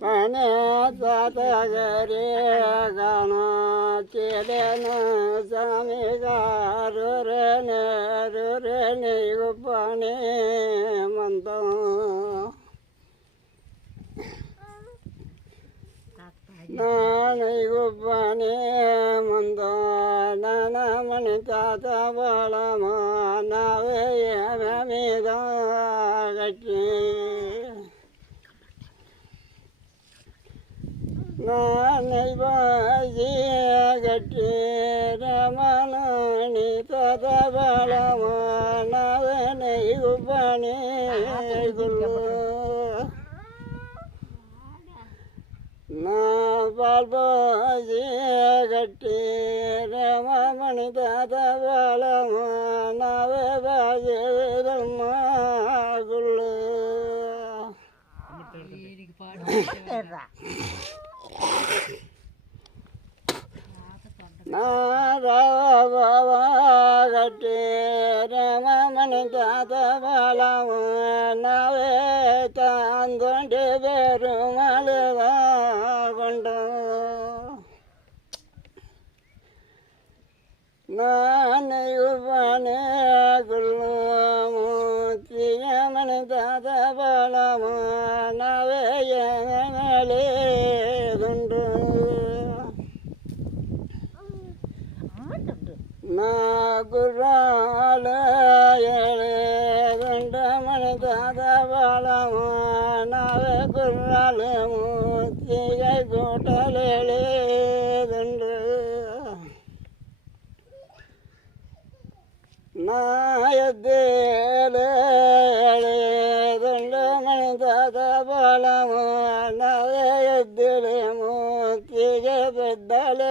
ಮನೆ ಸಾತಗರಿ ಗಣ ಚಿರನ ಸ್ವಾಮಿಗಾರು ರೇನೆ ರೇನೆ ಗುಪ್ಪಣೆ ಮಂತ ನಾನೈ ಗುಪ್ಪಣೆ ಮಂದ ನನ ಮಣಿ ತಾತ ಬಳಮ ನಾವೇ நானை ரமணி ததபலமானவனை உபனே நான் பால்பாசி அகற்றி ரமணி ததபலமானவே பாசி குள்ளு நாகட்டி ரமணி தாத பலம நவே தாந்தொண்டு பெருமழுவா கொண்டோம் நானை உபனே குள்ளுமூத்தியமணி தாத பலம நவேயங்களே மூத்திகை கூட்டலே துண்டு நாயத்தேலேதுண்டமணி தாத பலம நவேயத்திலே மூத்திகை பெத்தலே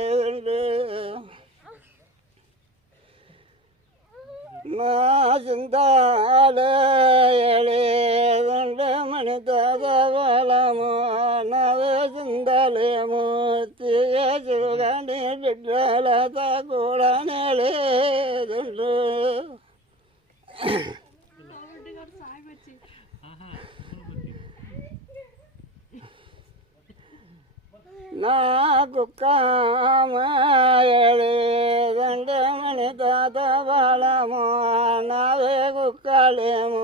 సిందాలే మణి తదవలము నవే సిందలే మూర్తి చూడని బిడ్డలత కూడా குளமோ நாவே குக்காலேமோ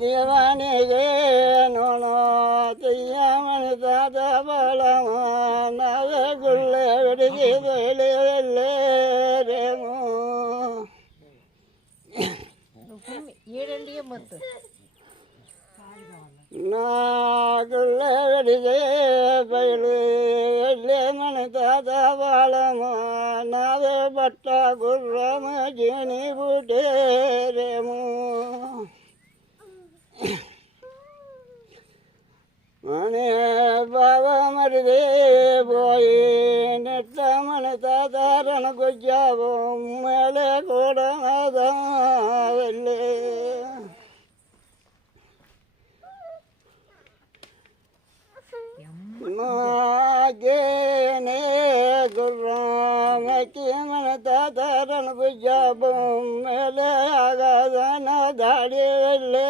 ದೇವನಿಗೆ ನೋಡಿಯಮಣಿ ತಾತ ಬಲಮ ನಾವೇ ಗುಳ್ಳೆ ಹುಡುಗಿ ಬೆಳೆಯಲ್ಲೇ ಏಳಂಡಿಗೆ ಮತ್ತು ನಾಗುಳ್ಳೆ ಬೆಳೆದೇ ಬಯಲು ಎಳ್ಳೆ ಮಣಿ ತಾತ ಬಾಳಮ బాలమా నావే బట్ట గుర్రమ జీని బుడేరేమో మనే బాబా మరిదే పోయి నెట్టమని తాతారను కొచ్చావు మేలే కూడా నాదా వెళ్ళే నాగేనే గుర్రమెక్కి தரனுக்கு ஜாபம் மேலே ஆகாதன தாடியல்லேரேமோ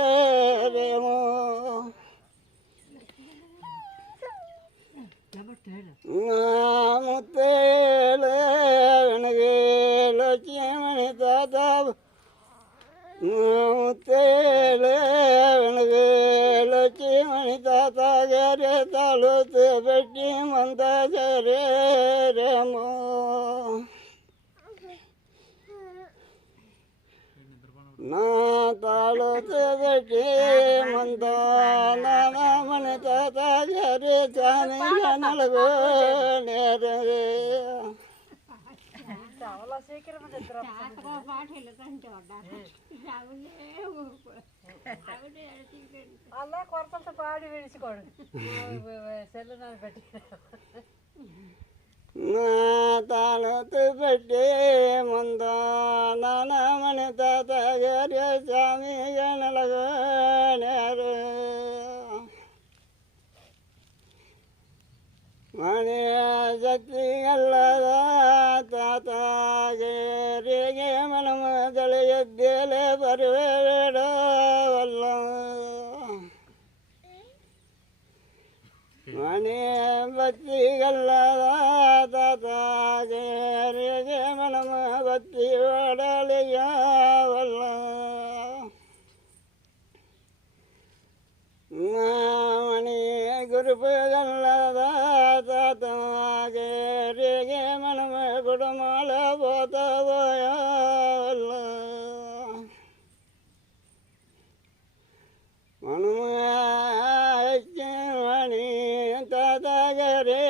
முத்தேலே எனக்கு லட்சுமணி தாத்தா. முத்தேலே నామని తాత గారి చాని నలుగు నేరే అలా కొరతలతో పాడి విడిచుకోడు సెల్లు నాకు పెట్టి నా తాళతు పెట్టి ముంద నానమని తాత గారి స్వామి నలుగు నేరు ಮನೆ ಶಕ್ತಿಗಲ್ಲದ ತಾತಾಗೇರಿಗೆ ಮನಮದಳು ಎದ್ದೇಲೆ ಬರುವೆಡವಲ್ಲ ಮನೆ ಬತ್ತಿಗಲ್ಲದ ತಾತಾಗೇರಿಗೆ ಮನಮ ಬತ್ತಿ ಒಡಲಿಯವಲ್ಲ ಮಣಿ ಗುರುಪುಗಲ್ಲದ ರೇಗೆ ಮನಮ ಗುಡಮಾಲ ಬಾತವಲ್ಲ ಮನಮಣಿ ತಾತಗರೆ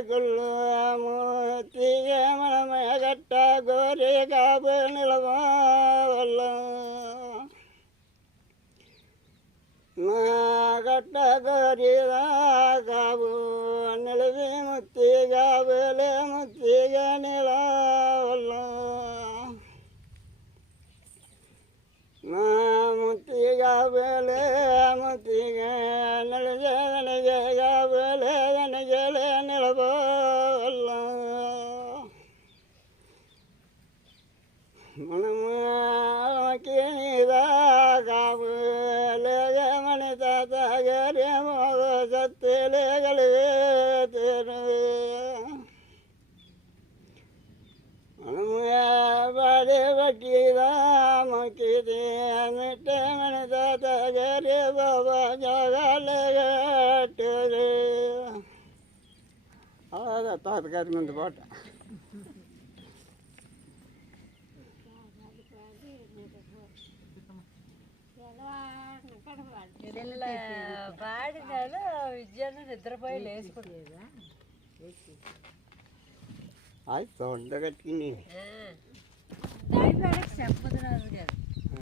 ಗುಲ್ಲು ಮೂರ್ತಿಗೆ ಮನಮ ಗಟ್ಟ ಗೋರಿ ಕಾಬ மணி தாத்தகரே மோத சத்திலே கழுவே தேனு படே வக்கீதாமக்கி தேமிட்டே மணி தாத்தகரே பாபா ஜாகாலே கேட்டு அதை தாத்துக்காரங்க வந்து போட்டேன் పాడినాడు విద్యాన్ని నిద్రపోయి లేచుకునేదా అది తొండగట్టుకుని దాని పేరు